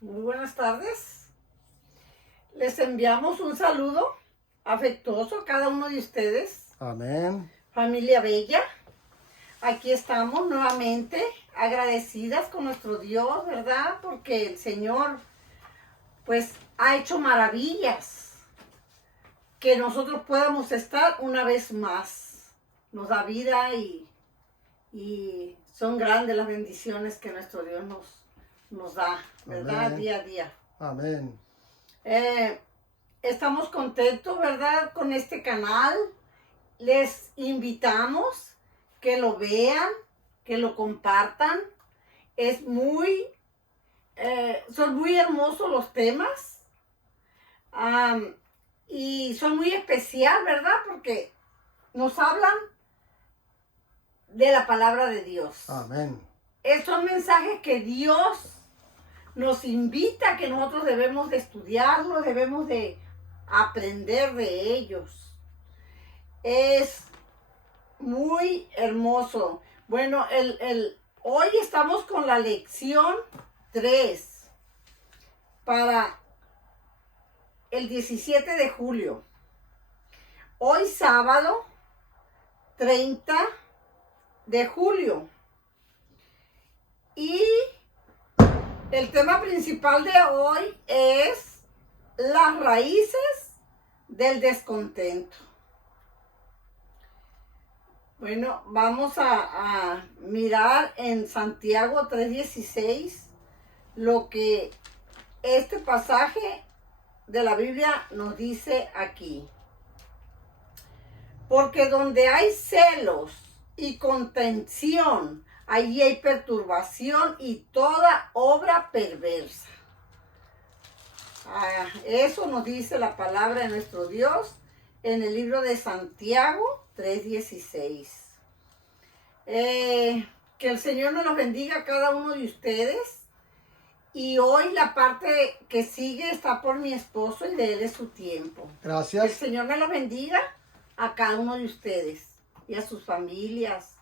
Muy buenas tardes. Les enviamos un saludo afectuoso a cada uno de ustedes. Amén. Familia bella, aquí estamos nuevamente agradecidas con nuestro Dios, ¿verdad? Porque el Señor, pues, ha hecho maravillas. Que nosotros podamos estar una vez más. Nos da vida y son grandes las bendiciones que nuestro Dios nos da, ¿verdad? Amén. Día a día. Amén. Estamos contentos, ¿verdad? Con este canal. Les invitamos que lo vean, que lo compartan. Son muy hermosos los temas. Y son muy especial, ¿verdad? Porque nos hablan de la palabra de Dios. Amén. Son mensajes que Dios nos invita, que nosotros debemos de estudiarlos, debemos de aprender de ellos. Es muy hermoso. Bueno, hoy estamos con la lección 3 para el 17 de julio. Hoy sábado 30 de julio. Y el tema principal de hoy es las raíces del descontento. Bueno, vamos a mirar en Santiago 3:16 lo que este pasaje de la Biblia nos dice aquí. Porque donde hay celos y contención, allí hay perturbación y toda obra perversa. Eso nos dice la palabra de nuestro Dios en el libro de Santiago 3:16. Que el Señor nos los bendiga a cada uno de ustedes. Y hoy la parte que sigue está por mi esposo y de él es su tiempo. Gracias. El Señor me los bendiga a cada uno de ustedes y a sus familias.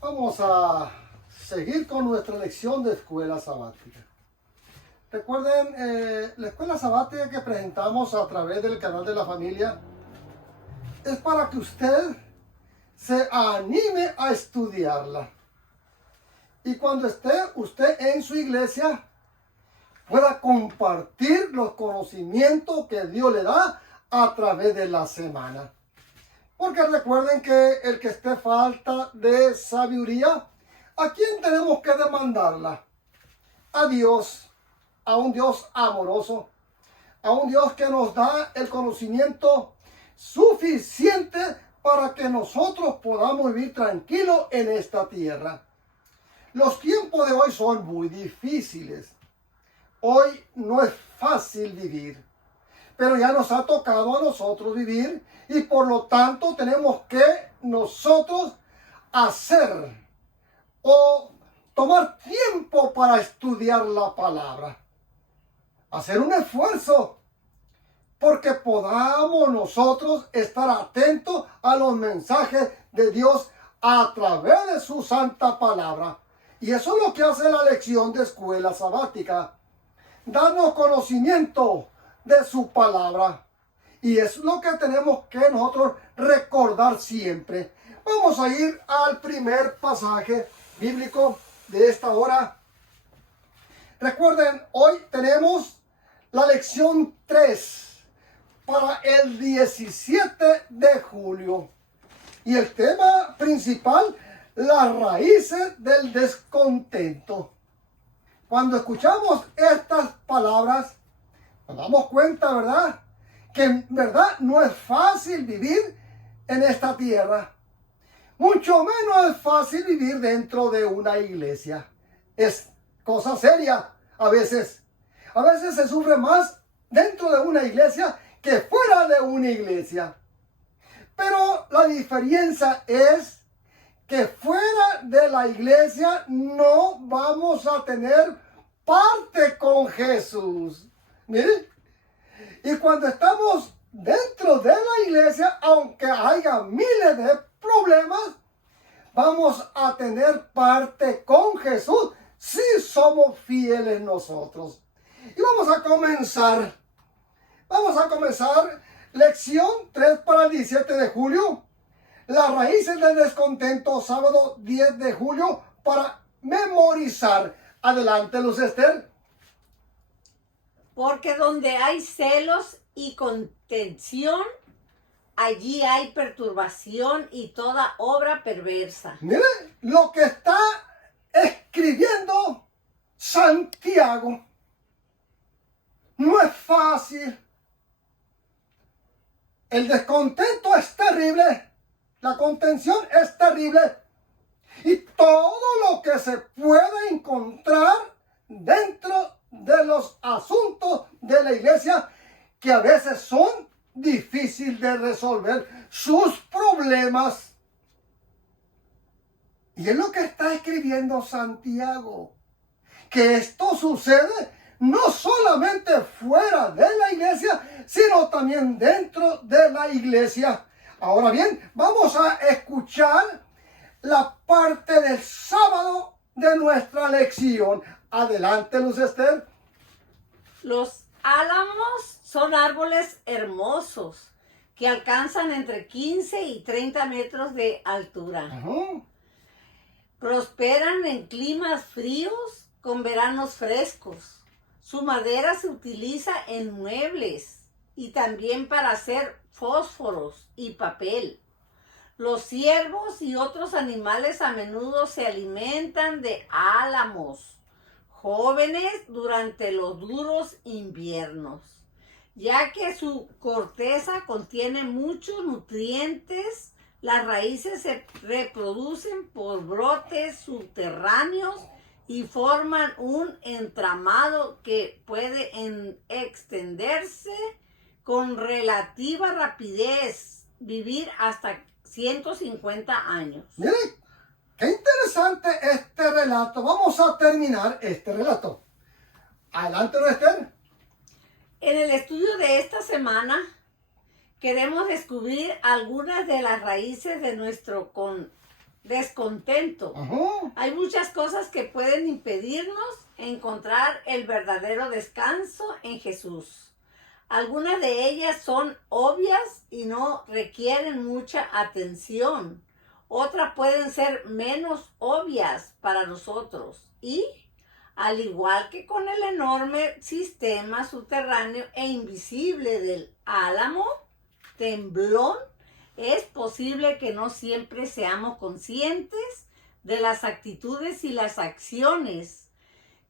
Vamos a seguir con nuestra lección de escuela sabática. Recuerden, la escuela sabática que presentamos a través del canal de la familia es para que usted se anime a estudiarla. Y cuando esté usted en su iglesia, pueda compartir los conocimientos que Dios le da a través de la semana. Porque recuerden que el que esté falta de sabiduría, ¿a quién tenemos que demandarla? A Dios, a un Dios amoroso, a un Dios que nos da el conocimiento suficiente para que nosotros podamos vivir tranquilos en esta tierra. Los tiempos de hoy son muy difíciles. Hoy no es fácil vivir, pero ya nos ha tocado a nosotros vivir y por lo tanto tenemos que nosotros hacer o tomar tiempo para estudiar la palabra. Hacer un esfuerzo porque podamos nosotros estar atentos a los mensajes de Dios a través de su santa palabra. Y eso es lo que hace la lección de escuela sabática. Darnos conocimiento de su palabra. Y es lo que tenemos que nosotros recordar siempre. Vamos a ir al primer pasaje bíblico de esta hora. Recuerden, hoy tenemos la lección 3 para el 17 de julio. Y el tema principal, las raíces del descontento. Cuando escuchamos estas palabras, nos damos cuenta, ¿verdad? Que en verdad no es fácil vivir en esta tierra. Mucho menos es fácil vivir dentro de una iglesia. Es cosa seria a veces. A veces se sufre más dentro de una iglesia que fuera de una iglesia. Pero la diferencia es que fuera de la iglesia no vamos a tener parte con Jesús. Miren, Y cuando estamos dentro de la iglesia, aunque haya miles de problemas, vamos a tener parte con Jesús si somos fieles nosotros. Y vamos a comenzar. Lección 3 para el 17 de julio. Las raíces del descontento, sábado 10 de julio, para memorizar. Adelante, Luz Esther. Porque donde hay celos y contención, allí hay perturbación y toda obra perversa. Mire lo que está escribiendo Santiago. No es fácil. El descontento es terrible. La contención es terrible. Y todo lo que se puede encontrar dentro de los asuntos de la iglesia, que a veces son difíciles de resolver sus problemas. Y es lo que está escribiendo Santiago, que esto sucede no solamente fuera de la iglesia, sino también dentro de la iglesia. Ahora bien, vamos a escuchar la parte del sábado de nuestra lección. Adelante, Luz Esther. Los álamos son árboles hermosos que alcanzan entre 15 y 30 metros de altura. Prosperan en climas fríos con veranos frescos. Su madera se utiliza en muebles y también para hacer fósforos y papel. Los ciervos y otros animales a menudo se alimentan de álamos jóvenes durante los duros inviernos, ya que su corteza contiene muchos nutrientes. Las raíces se reproducen por brotes subterráneos y forman un entramado que puede extenderse con relativa rapidez, vivir hasta 150 años. Miren, qué interesante este relato. Vamos a terminar este relato. Adelante, Esther. En el estudio de esta semana queremos descubrir algunas de las raíces de nuestro descontento. Hay muchas cosas que pueden impedirnos encontrar el verdadero descanso en Jesús. Algunas de ellas son obvias y no requieren mucha atención. Otras pueden ser menos obvias para nosotros. Y, al igual que con el enorme sistema subterráneo e invisible del álamo, temblón, es posible que no siempre seamos conscientes de las actitudes y las acciones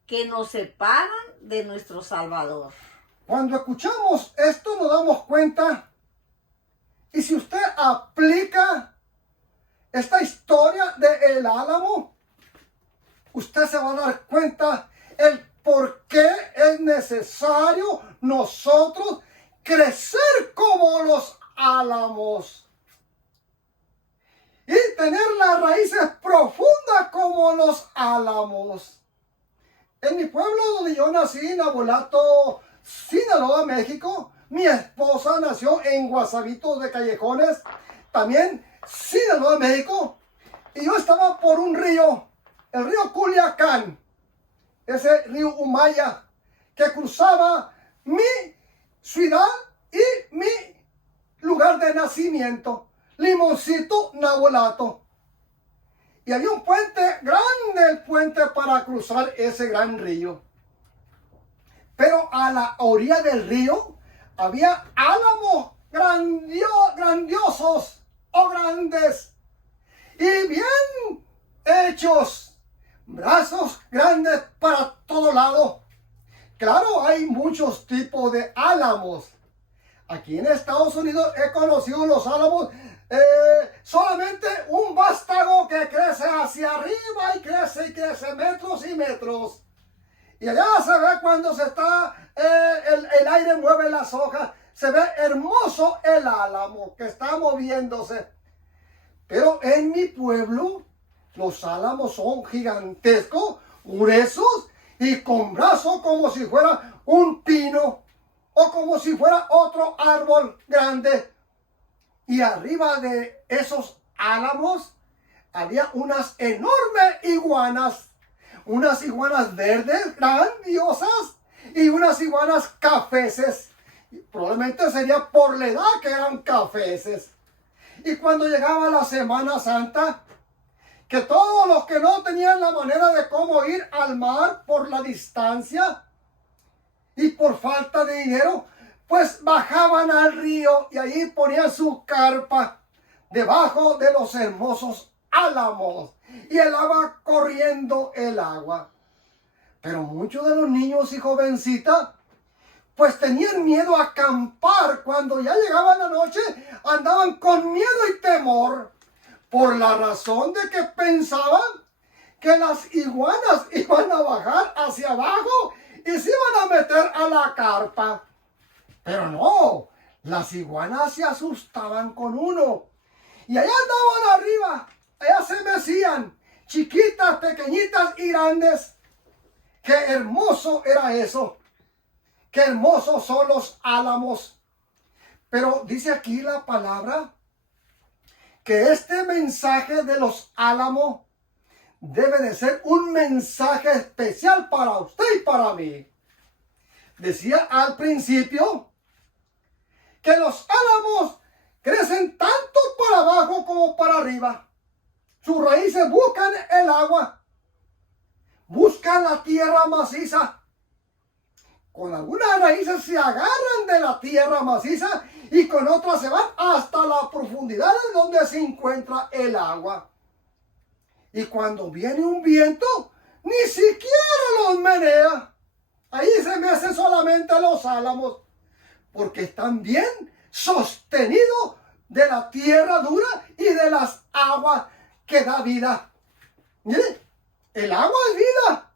que nos separan de nuestro Salvador. Cuando escuchamos esto nos damos cuenta, y si usted aplica esta historia de el álamo, usted se va a dar cuenta el por qué es necesario nosotros crecer como los álamos y tener las raíces profundas como los álamos. En mi pueblo donde yo nací, Navolato, Sinaloa, México, mi esposa nació en Guasavito de Callejones, también Sinaloa, México, y yo estaba por un río, el río Culiacán, ese río Humaya, que cruzaba mi ciudad y mi lugar de nacimiento, Limoncito, Navolato. Y había un puente grande, el puente para cruzar ese gran río. Pero a la orilla del río había álamos grandiosos o grandes y bien hechos, brazos grandes para todo lado. Claro, hay muchos tipos de álamos. Aquí en Estados Unidos he conocido los álamos solamente un vástago que crece hacia arriba y crece metros y metros. Y allá se ve cuando se está, el aire mueve las hojas, se ve hermoso el álamo que está moviéndose. Pero en mi pueblo, los álamos son gigantescos, gruesos y con brazos como si fuera un pino. o como si fuera otro árbol grande. Y arriba de esos álamos había unas enormes iguanas, unas iguanas verdes grandiosas y unas iguanas cafeses. Probablemente sería por la edad que eran cafeses. Y cuando llegaba la Semana Santa, que todos los que no tenían la manera de cómo ir al mar por la distancia y por falta de dinero, pues bajaban al río y allí ponían su carpa debajo de los hermosos álamos y el agua corriendo el agua. Pero muchos de los niños y jovencitas pues tenían miedo a acampar. Cuando ya llegaba la noche, andaban con miedo y temor, por la razón de que pensaban que las iguanas iban a bajar hacia abajo y se iban a meter a la carpa. Pero no, las iguanas se asustaban con uno. Y allá andaban arriba, allá se mecían, chiquitas, pequeñitas y grandes. ¡Qué hermoso era eso! ¡Qué hermosos son los álamos! Pero dice aquí la palabra que este mensaje de los álamos debe de ser un mensaje especial para usted y para mí. Decía al principio que los álamos crecen tanto para abajo como para arriba. Sus raíces buscan el agua, buscan la tierra maciza. Con algunas raíces se agarran de la tierra maciza y con otras se van hasta la profundidad en donde se encuentra el agua. Y cuando viene un viento, ni siquiera los menea. Ahí se mecen solamente los álamos, porque están bien sostenidos de la tierra dura y de las aguas que da vida. Mire, el agua es vida.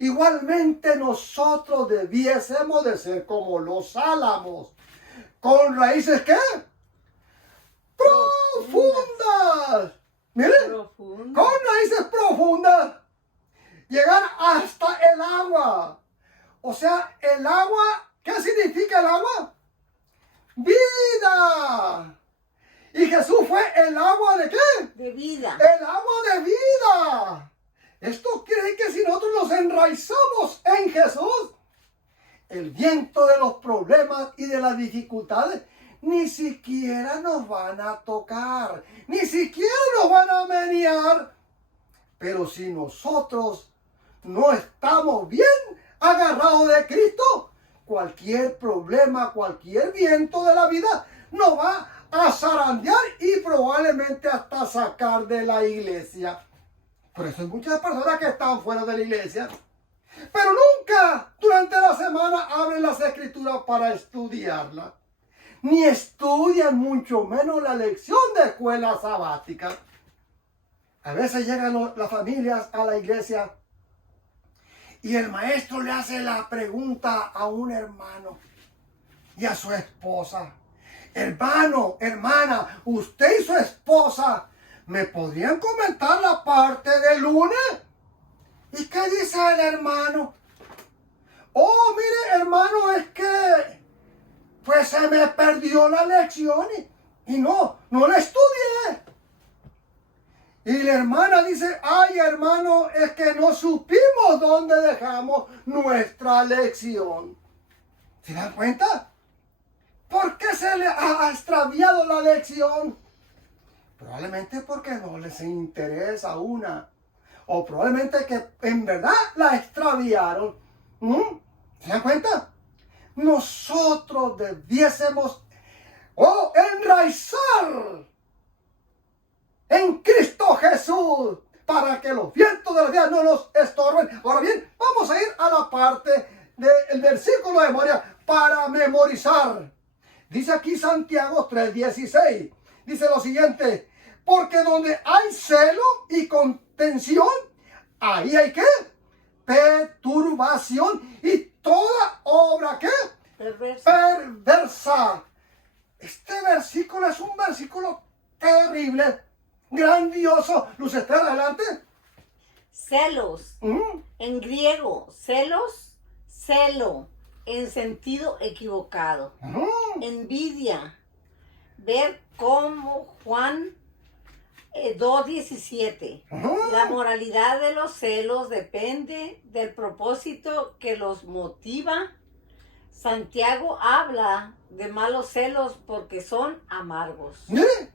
Igualmente nosotros debiésemos de ser como los álamos, con raíces ¿qué? Profundas. Miren, con raíces profundas, llegar hasta el agua. O sea, el agua, ¿qué significa el agua? Vida. ¿Y Jesús fue el agua de qué? De vida. El agua de vida. Esto quiere decir que si nosotros nos enraizamos en Jesús, el viento de los problemas y de las dificultades ni siquiera nos van a tocar, ni siquiera nos van a menear. Pero si nosotros no estamos bien agarrados de Cristo, cualquier problema, cualquier viento de la vida nos va a zarandear y probablemente hasta sacar de la iglesia. Por eso hay muchas personas que están fuera de la iglesia, pero nunca durante la semana abren las escrituras para estudiarla. Ni estudian mucho menos la lección de escuela sabática. A veces llegan las familias a la iglesia y el maestro le hace la pregunta a un hermano y a su esposa. Hermano, hermana, usted y su esposa, ¿me podrían comentar la parte del lunes? ¿Y qué dice el hermano? Oh, mire, hermano, es que pues se me perdió la lección y no la estudié. Y la hermana dice, ay, hermano, es que no supimos dónde dejamos nuestra lección. ¿Se dan cuenta? ¿Por qué se le ha extraviado la lección? Probablemente porque no les interesa una. O probablemente que en verdad la extraviaron. ¿Se dan cuenta? Nosotros debiésemos enraizar en Cristo Jesús para que los vientos de la vida no nos estorben. Ahora bien, vamos a ir a la parte del versículo de memoria para memorizar. Dice aquí Santiago 3:16. Dice lo siguiente: porque donde hay celo y contención, ahí hay ¿qué? Perturbación y toda obra ¿qué? Perversa. Este versículo es un versículo terrible, grandioso. Luz Esther, adelante. Celos. En griego, celos, celo. en sentido equivocado. Ujú. Envidia. Ver cómo Juan 2:17. Ujú. La moralidad de los celos depende del propósito que los motiva. Santiago habla de malos celos porque son amargos. Mire,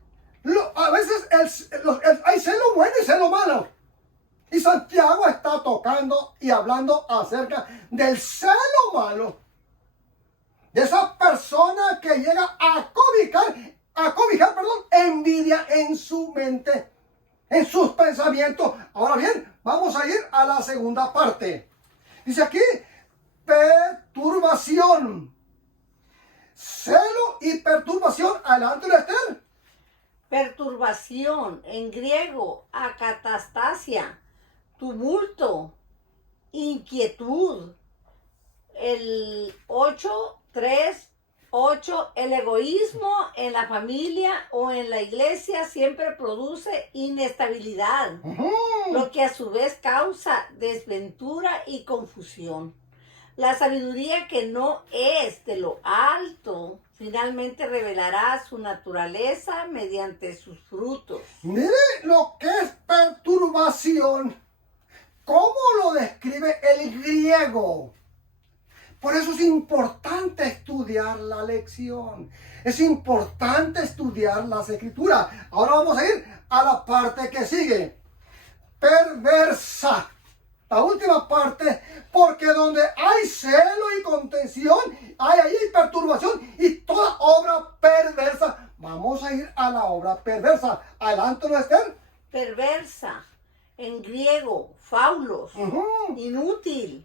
a veces hay celo bueno y celo malo. Y Santiago está tocando y hablando acerca del celo malo. De esa persona que llega a cobijar, envidia en su mente, en sus pensamientos. Ahora bien, vamos a ir a la segunda parte. Dice aquí, perturbación. Celo y perturbación. Adelante, Esther. Perturbación, en griego, acatastasia, tumulto, inquietud. El 8:3:8, el egoísmo en la familia o en la iglesia siempre produce inestabilidad, lo que a su vez causa desventura y confusión. La sabiduría que no es de lo alto finalmente revelará su naturaleza mediante sus frutos. Mire lo que es perturbación. ¿Cómo lo describe el griego? Por eso es importante estudiar la lección. Es importante estudiar las escrituras. Ahora vamos a ir a la parte que sigue. Perversa. La última parte, porque donde hay celo y contención, hay ahí perturbación y toda obra perversa. Vamos a ir a la obra perversa. Adelante, ¿no, Esther? Perversa, en griego, faulos, inútil,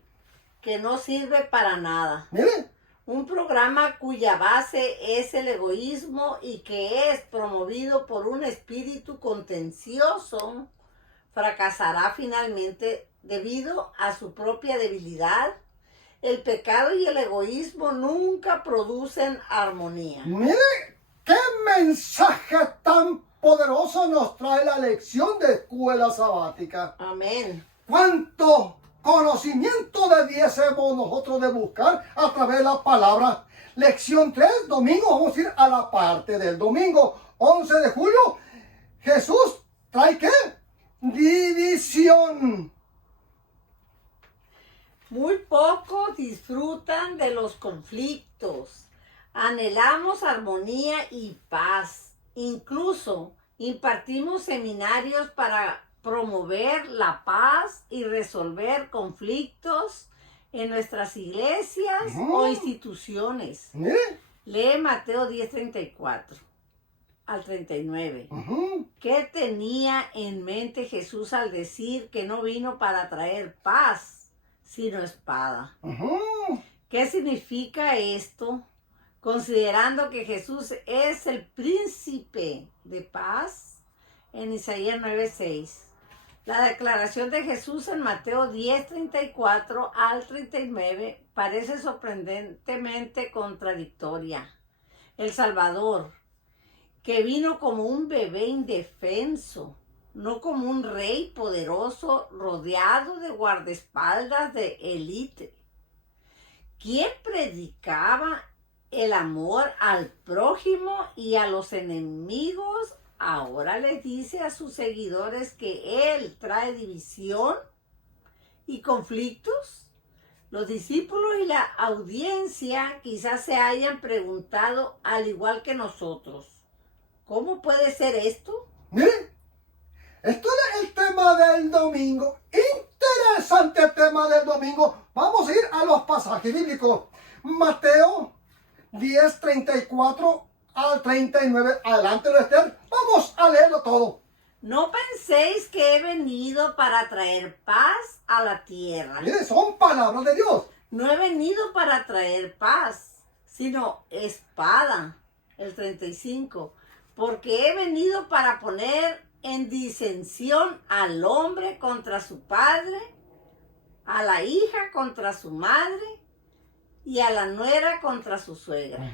que no sirve para nada. Mire. Un programa cuya base es el egoísmo y que es promovido por un espíritu contencioso, fracasará finalmente debido a su propia debilidad. El pecado y el egoísmo nunca producen armonía. Mire qué mensaje tan poderoso nos trae la lección de escuela sabática. Amén. ¿Cuánto conocimiento debiésemos nosotros de buscar a través de la palabra? Lección 3, domingo, vamos a ir a la parte del domingo, 11 de julio. Jesús trae ¿qué? División. Muy pocos disfrutan de los conflictos. Anhelamos armonía y paz. Incluso impartimos seminarios para promover la paz y resolver conflictos en nuestras iglesias o instituciones. Mire. Lee Mateo 10:34 al 39. ¿Qué tenía en mente Jesús al decir que no vino para traer paz, sino espada? ¿Qué significa esto? Considerando que Jesús es el príncipe de paz, en Isaías 9:6. La declaración de Jesús en Mateo 10:34 al 39 parece sorprendentemente contradictoria. El Salvador, que vino como un bebé indefenso, no como un rey poderoso rodeado de guardaespaldas de élite. ¿Quién predicaba el amor al prójimo y a los enemigos? Ahora le dice a sus seguidores que él trae división y conflictos. Los discípulos y la audiencia quizás se hayan preguntado, al igual que nosotros, ¿cómo puede ser esto? Miren, esto es el tema del domingo. Interesante el tema del domingo. Vamos a ir a los pasajes bíblicos. Mateo 10:34 al 39. Adelante, Esther. Vamos a leerlo todo. No penséis que he venido para traer paz a la tierra. Miren, son palabras de Dios. No he venido para traer paz, sino espada. El 35. Porque he venido para poner en disensión al hombre contra su padre, a la hija contra su madre y a la nuera contra su suegra.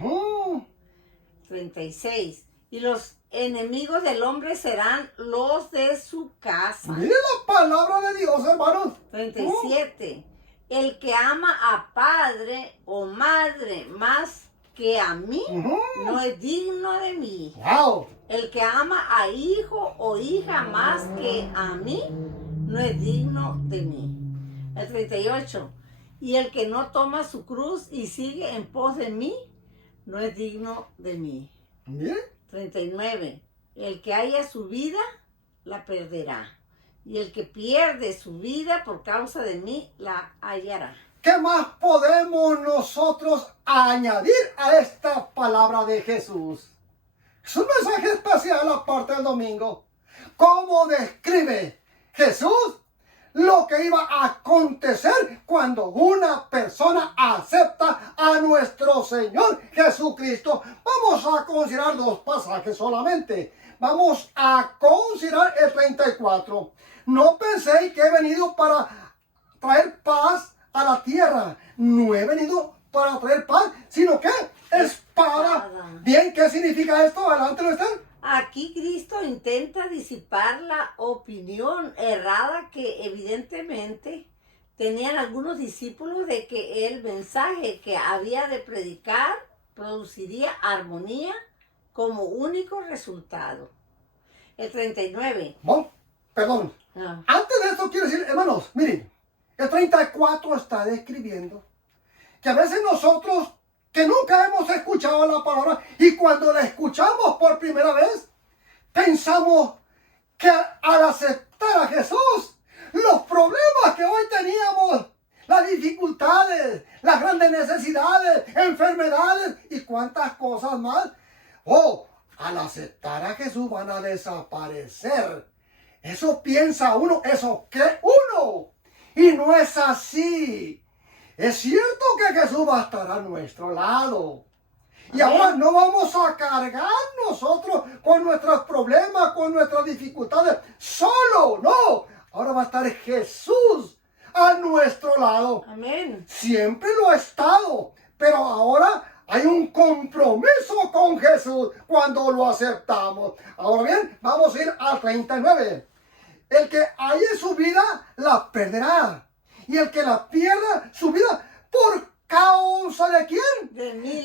36. Y los enemigos del hombre serán los de su casa. Miren la palabra de Dios, hermanos. 37. el que ama a padre o madre más que a mí, no es digno de mí. Wow. El que ama a hijo o hija más que a mí, no es digno de mí. El 38. Y el que no toma su cruz y sigue en pos de mí, no es digno de mí. Mire. 39. El que haya su vida, la perderá. Y el que pierde su vida por causa de mí, la hallará. ¿Qué más podemos nosotros añadir a esta palabra de Jesús? Es un mensaje especial aparte del domingo. ¿Cómo describe Jesús lo que iba a acontecer cuando una persona acepta a nuestro Señor Jesucristo? Vamos a considerar dos pasajes solamente. Vamos a considerar el 34. No penséis que he venido para traer paz a la tierra. No he venido para traer paz, sino que espada. Bien, ¿qué significa esto? Adelante, ¿no están? Aquí Cristo intenta disipar la opinión errada que evidentemente tenían algunos discípulos de que el mensaje que había de predicar produciría armonía como único resultado. El 39. Bueno, perdón. Antes de esto quiero decir, hermanos, miren, el 34 está describiendo que a veces nosotros que nunca hemos escuchado la palabra y cuando la escuchamos por primera vez, pensamos que al aceptar a Jesús, los problemas que hoy teníamos, las dificultades, las grandes necesidades, enfermedades y cuantas cosas más, al aceptar a Jesús van a desaparecer. Eso piensa uno, eso cree uno. Y no es así. Es cierto que Jesús va a estar a nuestro lado. Y ahora no vamos a cargar nosotros con nuestros problemas, con nuestras dificultades. Solo, no. Ahora va a estar Jesús a nuestro lado. Amén. Siempre lo ha estado. Pero ahora hay un compromiso con Jesús cuando lo aceptamos. Ahora bien, vamos a ir al 39. El que halle su vida, la perderá. Y el que la pierda, su vida, ¿por causa de quién? De mí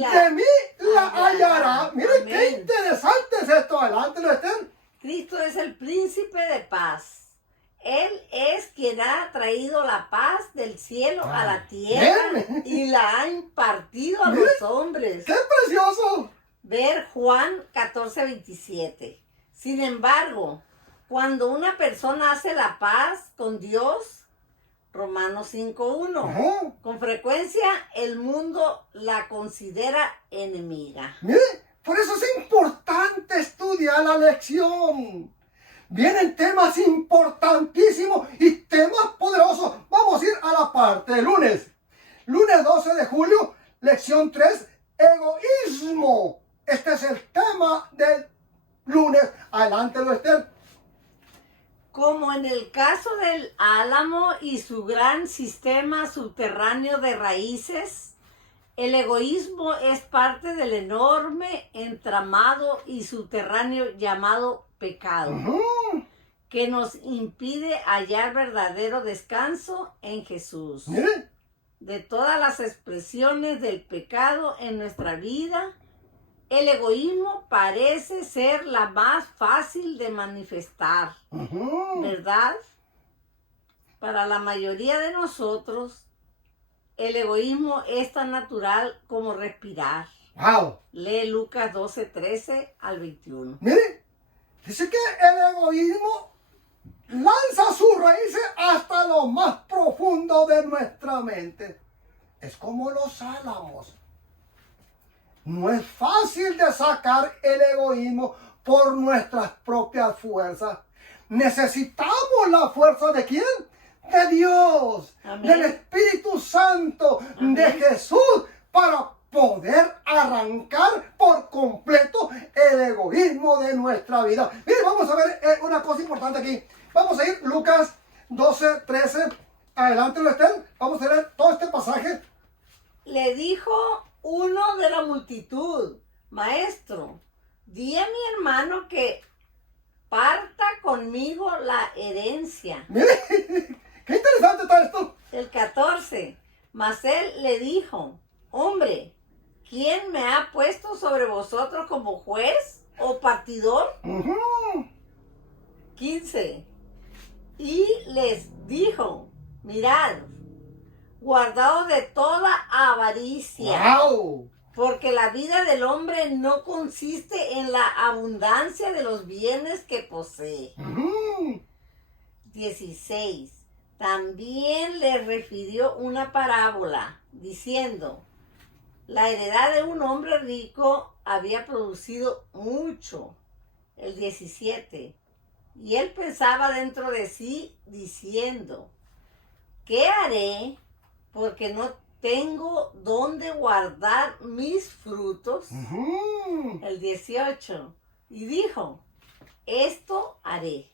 la hallará. Miren Amén. qué interesante es esto. Adelante, ¿no estén? Cristo es el príncipe de paz. Él es quien ha traído la paz del cielo a la tierra y la ha impartido a los hombres. ¡Qué precioso! Ver Juan 14:27. Sin embargo, cuando una persona hace la paz con Dios, Romanos 5:1, con frecuencia el mundo la considera enemiga. Mire, por eso es importante estudiar la lección. Vienen temas importantísimos y temas poderosos. Vamos a ir a la parte de lunes. Lunes 12 de julio, lección 3, egoísmo. Este es el tema del lunes. Adelante, Esther. Como en el caso del álamo y su gran sistema subterráneo de raíces, el egoísmo es parte del enorme entramado y subterráneo llamado pecado, que nos impide hallar verdadero descanso en Jesús. Mire. De todas las expresiones del pecado en nuestra vida, el egoísmo parece ser la más fácil de manifestar, ¿verdad? Para la mayoría de nosotros, el egoísmo es tan natural como respirar. Wow. Lee Lucas 12:13 al 21. Mire, dice que el egoísmo lanza sus raíces hasta lo más profundo de nuestra mente. Es como los álamos. No es fácil de sacar el egoísmo por nuestras propias fuerzas. Necesitamos la fuerza ¿de quién? De Dios, Amén. Del Espíritu Santo, Amén. de Jesús, para poder arrancar por completo el egoísmo de nuestra vida. Mire, vamos a ver una cosa importante aquí. Vamos a ir Lucas 12:13. Adelante, Esther. Vamos a leer todo este pasaje. Le dijo uno de la multitud: Maestro, di a mi hermano que parta conmigo la herencia. Mire, qué interesante está esto. El 14. Mas él le dijo, hombre, ¿quién me ha puesto sobre vosotros como juez o partidor? 15. Y les dijo, mirad, guardaos de toda avaricia, ¡Wow! porque la vida del hombre no consiste en la abundancia de los bienes que posee. 16. También le refirió una parábola, diciendo, la heredad de un hombre rico había producido mucho. El 17. Y él pensaba dentro de sí, diciendo, ¿qué haré? Porque no tengo dónde guardar mis frutos. El 18. Y dijo, esto haré.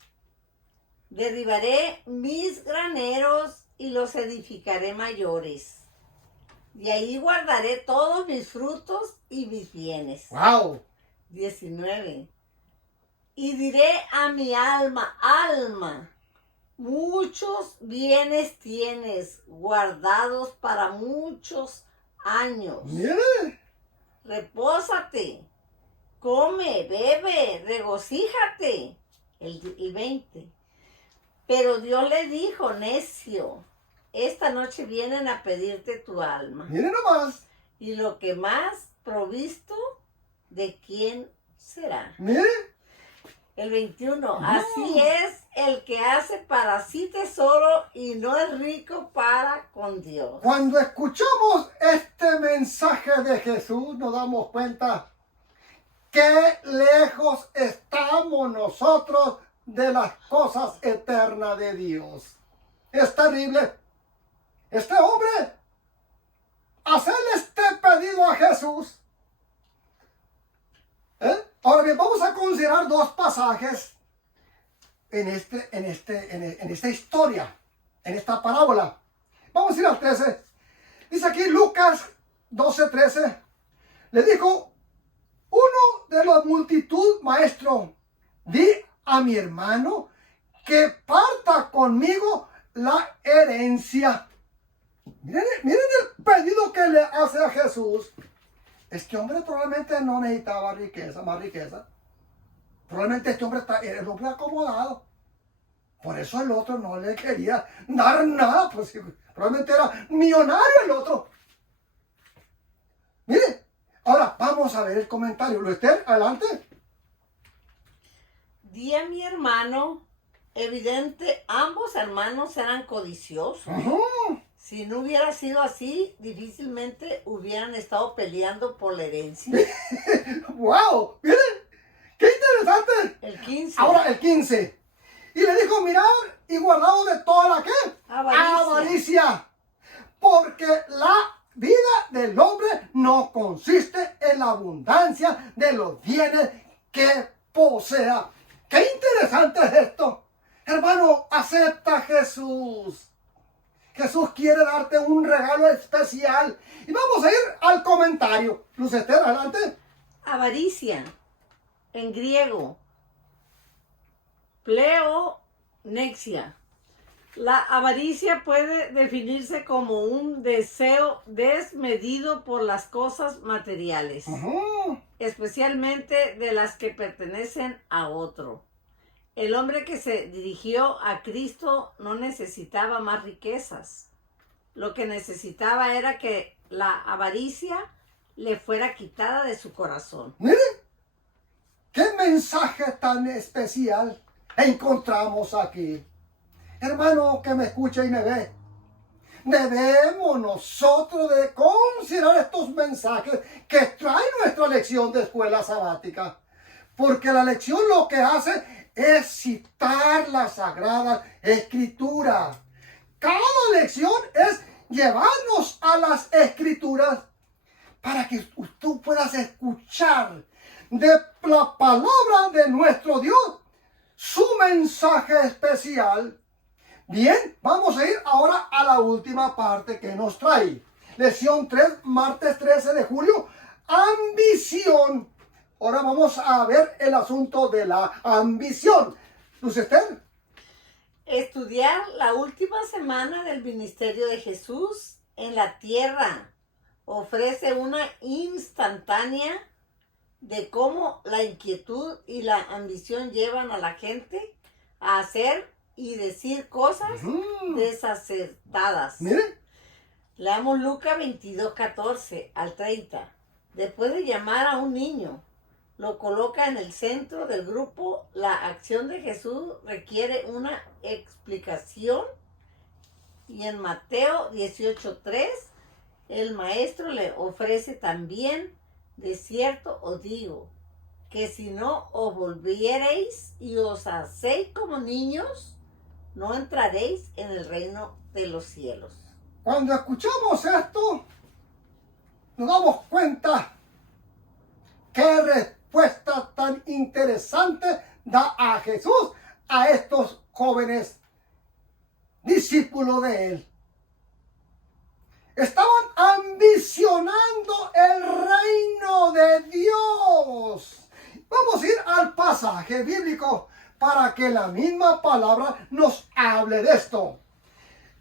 Derribaré mis graneros y los edificaré mayores. Y ahí guardaré todos mis frutos y mis bienes. ¡Wow! 19. Y diré a mi alma, alma, muchos bienes tienes guardados para muchos años. ¡Mire! Repósate, come, bebe, regocíjate. El 20. Pero Dios le dijo, necio, esta noche vienen a pedirte tu alma. ¡Mire nomás! Y lo que más provisto, ¿de quién será? ¡Mire! El 21. Así es el que hace para sí tesoro y no es rico para con Dios. Cuando escuchamos este mensaje de Jesús nos damos cuenta qué lejos estamos nosotros de las cosas eternas de Dios. Es terrible. Este hombre, hacerle este pedido a Jesús. Ahora bien, vamos a considerar dos pasajes en esta historia, en esta parábola. Vamos a ir al 13. Dice aquí Lucas 12:13. Le dijo uno de la multitud, maestro, di a mi hermano que parta conmigo la herencia. Miren el pedido que le hace a Jesús. Este hombre probablemente no necesitaba más riqueza. Probablemente este hombre era un hombre acomodado. Por eso el otro no le quería dar nada. Pues probablemente era millonario el otro. Mire, ahora vamos a ver el comentario. Luester, adelante. Di a mi hermano, evidente, ambos hermanos eran codiciosos. Si no hubiera sido así, difícilmente hubieran estado peleando por la herencia. ¡Wow! Miren, qué interesante. El 15. Ahora el 15. Y le dijo, mirad y guardado de toda la ¿qué? Avaricia. Porque la vida del hombre no consiste en la abundancia de los bienes que posea. ¡Qué interesante es esto! Hermano, acepta a Jesús. Jesús quiere darte un regalo especial. Y vamos a ir al comentario. Luz Esther, adelante. Avaricia, en griego, pleonexia. La avaricia puede definirse como un deseo desmedido por las cosas materiales, especialmente de las que pertenecen a otro. El hombre que se dirigió a Cristo no necesitaba más riquezas. Lo que necesitaba era que la avaricia le fuera quitada de su corazón. Miren, qué mensaje tan especial encontramos aquí. Hermano que me escucha y me ve, debemos nosotros de considerar estos mensajes que trae nuestra lección de escuela sabática. Porque la lección lo que hace es citar la Sagrada Escritura. Cada lección es llevarnos a las Escrituras para que tú puedas escuchar de la palabra de nuestro Dios su mensaje especial. Bien, vamos a ir ahora a la última parte que nos trae. Lección 3, martes 13 de julio, ambición. Ahora vamos a ver el asunto de la ambición. Luz Esther. Estudiar la última semana del ministerio de Jesús en la tierra ofrece una instantánea de cómo la inquietud y la ambición llevan a la gente a hacer y decir cosas desacertadas. Mire, Leamos Lucas 22, 14 al 30. Después de llamar a un niño, lo coloca en el centro del grupo. La acción de Jesús requiere una explicación. Y en Mateo 18:3, el maestro le ofrece también: de cierto os digo, que si no os volviereis y os hacéis como niños, no entraréis en el reino de los cielos. cuando escuchamos esto, nos damos cuenta qué respuesta tan interesante da a Jesús a estos jóvenes discípulos de él. Estaban ambicionando el reino de Dios. Vamos a ir al pasaje bíblico para que la misma palabra nos hable de esto.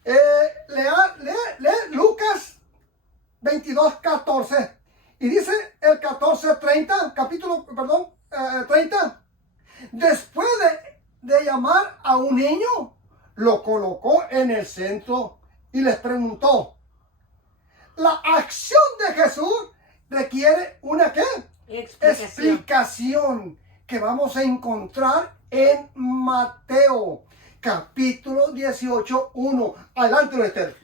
Lea Lucas 22, 14. Y dice el 14:30, 30. Después de llamar a un niño, lo colocó en el centro y les preguntó. La acción de Jesús requiere una ¿qué? Explicación que vamos a encontrar en Mateo, capítulo 18, 1. Adelante, Esther.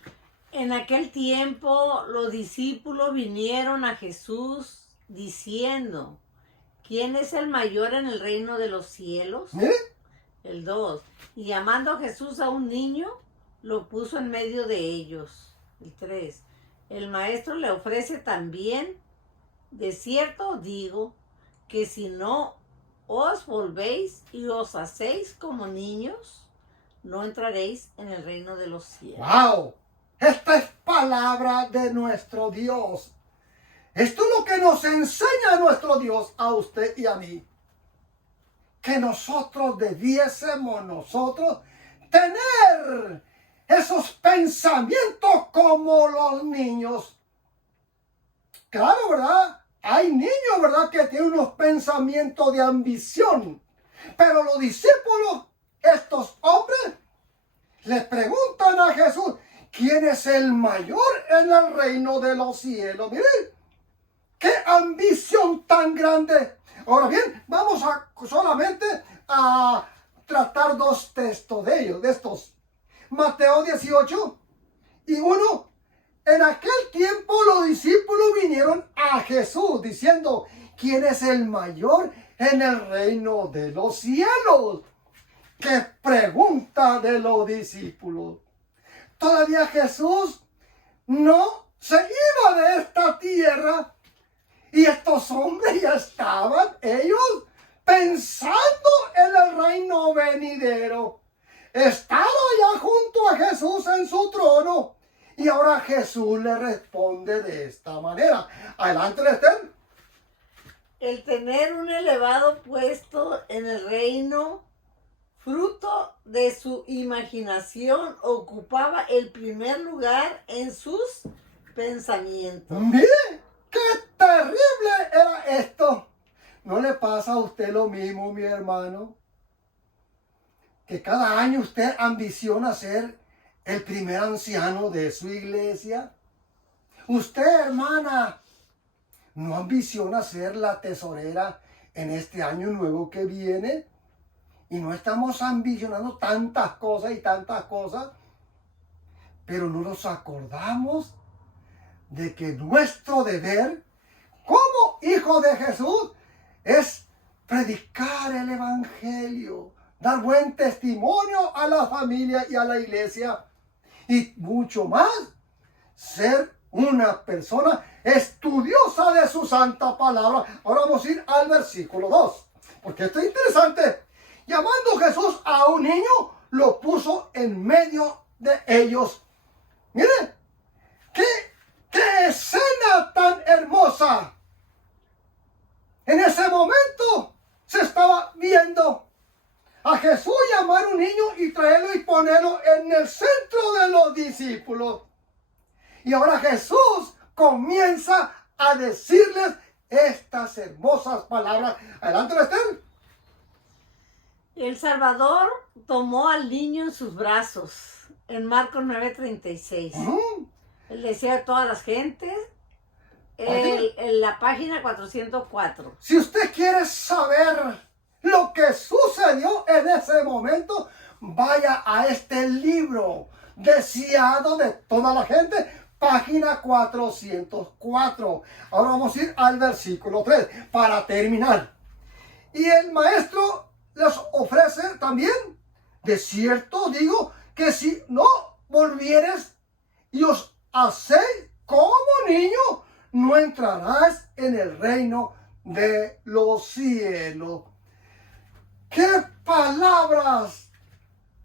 En aquel tiempo los discípulos vinieron a Jesús diciendo: ¿quién es el mayor en el reino de los cielos? Mire. El 2. Y llamando a Jesús a un niño, lo puso en medio de ellos. El 3. El maestro le ofrece también: de cierto os digo, que si no os volvéis y os hacéis como niños, no entraréis en el reino de los cielos. ¡Wow! Esta es palabra de nuestro Dios. Esto es lo que nos enseña nuestro Dios a usted y a mí. Que nosotros debiésemos tener esos pensamientos como los niños. Claro, ¿verdad? Hay niños, ¿verdad?, que tienen unos pensamientos de ambición. Pero los discípulos, estos hombres, les preguntan a Jesús: ¿quién es el mayor en el reino de los cielos? Miren, qué ambición tan grande. Ahora bien, vamos solamente a tratar dos textos de ellos, de estos. Mateo 18 y 1. En aquel tiempo los discípulos vinieron a Jesús diciendo: ¿quién es el mayor en el reino de los cielos? ¡Qué pregunta de los discípulos! Todavía Jesús no se iba de esta tierra y estos hombres ya estaban ellos pensando en el reino venidero. Estaba ya junto a Jesús en su trono y ahora Jesús le responde de esta manera. Adelante, Esther. El tener un elevado puesto en el reino, fruto de su imaginación, ocupaba el primer lugar en sus pensamientos. Mire, qué terrible era esto. ¿No le pasa a usted lo mismo, mi hermano? Que cada año usted ambiciona ser el primer anciano de su iglesia. Usted, hermana, no ambiciona ser la tesorera en este año nuevo que viene. Y no estamos ambicionando tantas cosas y tantas cosas, pero no nos acordamos de que nuestro deber como hijo de Jesús es predicar el evangelio, dar buen testimonio a la familia y a la iglesia, y mucho más, ser una persona estudiosa de su santa palabra. Ahora vamos a ir al versículo 2, porque esto es interesante. Llamando Jesús a un niño, lo puso en medio de ellos. Miren, qué escena tan hermosa. En ese momento se estaba viendo a Jesús llamar a un niño y traerlo y ponerlo ponerlo en el centro de los discípulos. Y ahora Jesús comienza a decirles estas hermosas palabras. Adelante, Esther. El Salvador tomó al niño en sus brazos, en Marcos 9:36. Él decía a todas las gentes, en la página 404. Si usted quiere saber lo que sucedió en ese momento, vaya a este libro deseado de toda la gente, página 404. Ahora vamos a ir al versículo 3 para terminar. Y el maestro les ofrece también, de cierto digo, que si no volvieres y os hacéis como niño, no entrarás en el reino de los cielos. ¡Qué palabras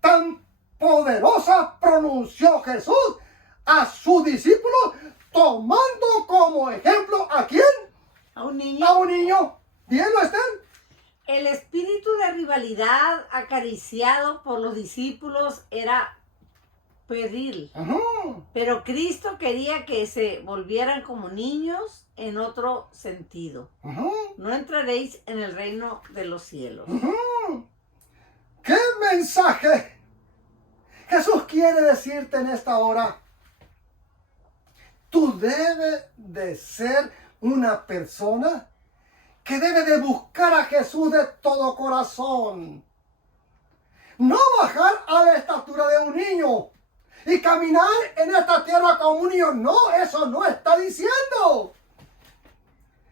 tan poderosas pronunció Jesús a sus discípulos, tomando como ejemplo ¿a quién? A un niño. A un niño. ¿Bien, no estén? El espíritu de rivalidad acariciado por los discípulos era pueril. Pero Cristo quería que se volvieran como niños en otro sentido. No entraréis en el reino de los cielos. ¿Qué mensaje Jesús quiere decirte en esta hora? Tú debes de ser una persona que debe de buscar a Jesús de todo corazón. No bajar a la estatura de un niño y caminar en esta tierra como un niño. No, eso no está diciendo.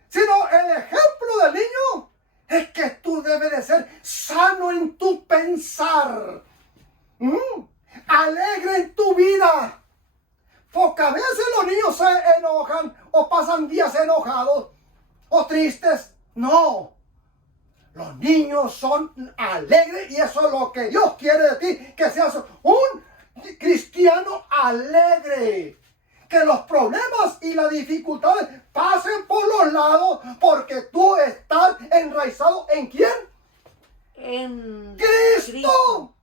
Sino el ejemplo del niño es que tú debes de ser sano en tu pensar. Alegre en tu vida. Pocas veces los niños se enojan o pasan días enojados o tristes. No. Los niños son alegres y eso es lo que Dios quiere de ti, que seas un cristiano alegre. Que los problemas y las dificultades pasen por los lados porque tú estás enraizado ¿en quién? En Cristo.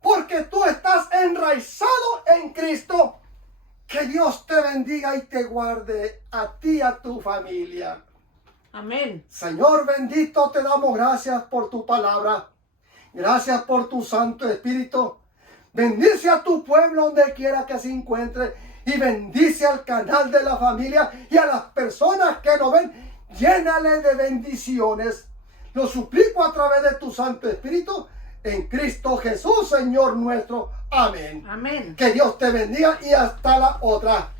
Porque tú estás enraizado en Cristo. Que Dios te bendiga y te guarde a ti y a tu familia. Amén. Señor bendito, te damos gracias por tu palabra. Gracias por tu Santo Espíritu. Bendice a tu pueblo donde quiera que se encuentre. Y bendice al canal de la familia y a las personas que nos ven. Llénale de bendiciones. Lo suplico a través de tu Santo Espíritu. En Cristo Jesús, Señor nuestro. Amén. Amén. Que Dios te bendiga y hasta la otra.